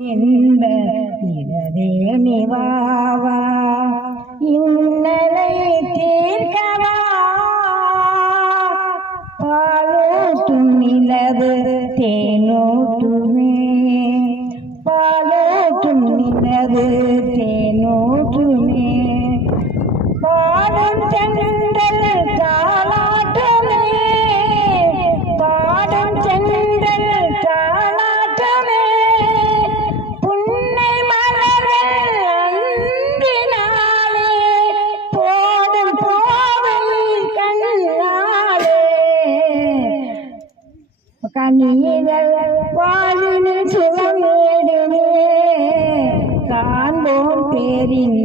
என்ப இரவே நிவாவா இன்னலை தீர்க்கவா பாலூட்டும் நிலவு தேனூட்டுமே பாலூட்டும் நிலவு தேனூட்டுமே பாடும் சென்றல் தாளாட்டுமே பாடும் சென்றல் தாளாட்டுமே புன்னை மலர்கள் அன்பினாலே போடும் போவல் கண்ணாலே கண்ணீரல் வாழினில் சுகம் நேடுமே காண்போம் பேரின்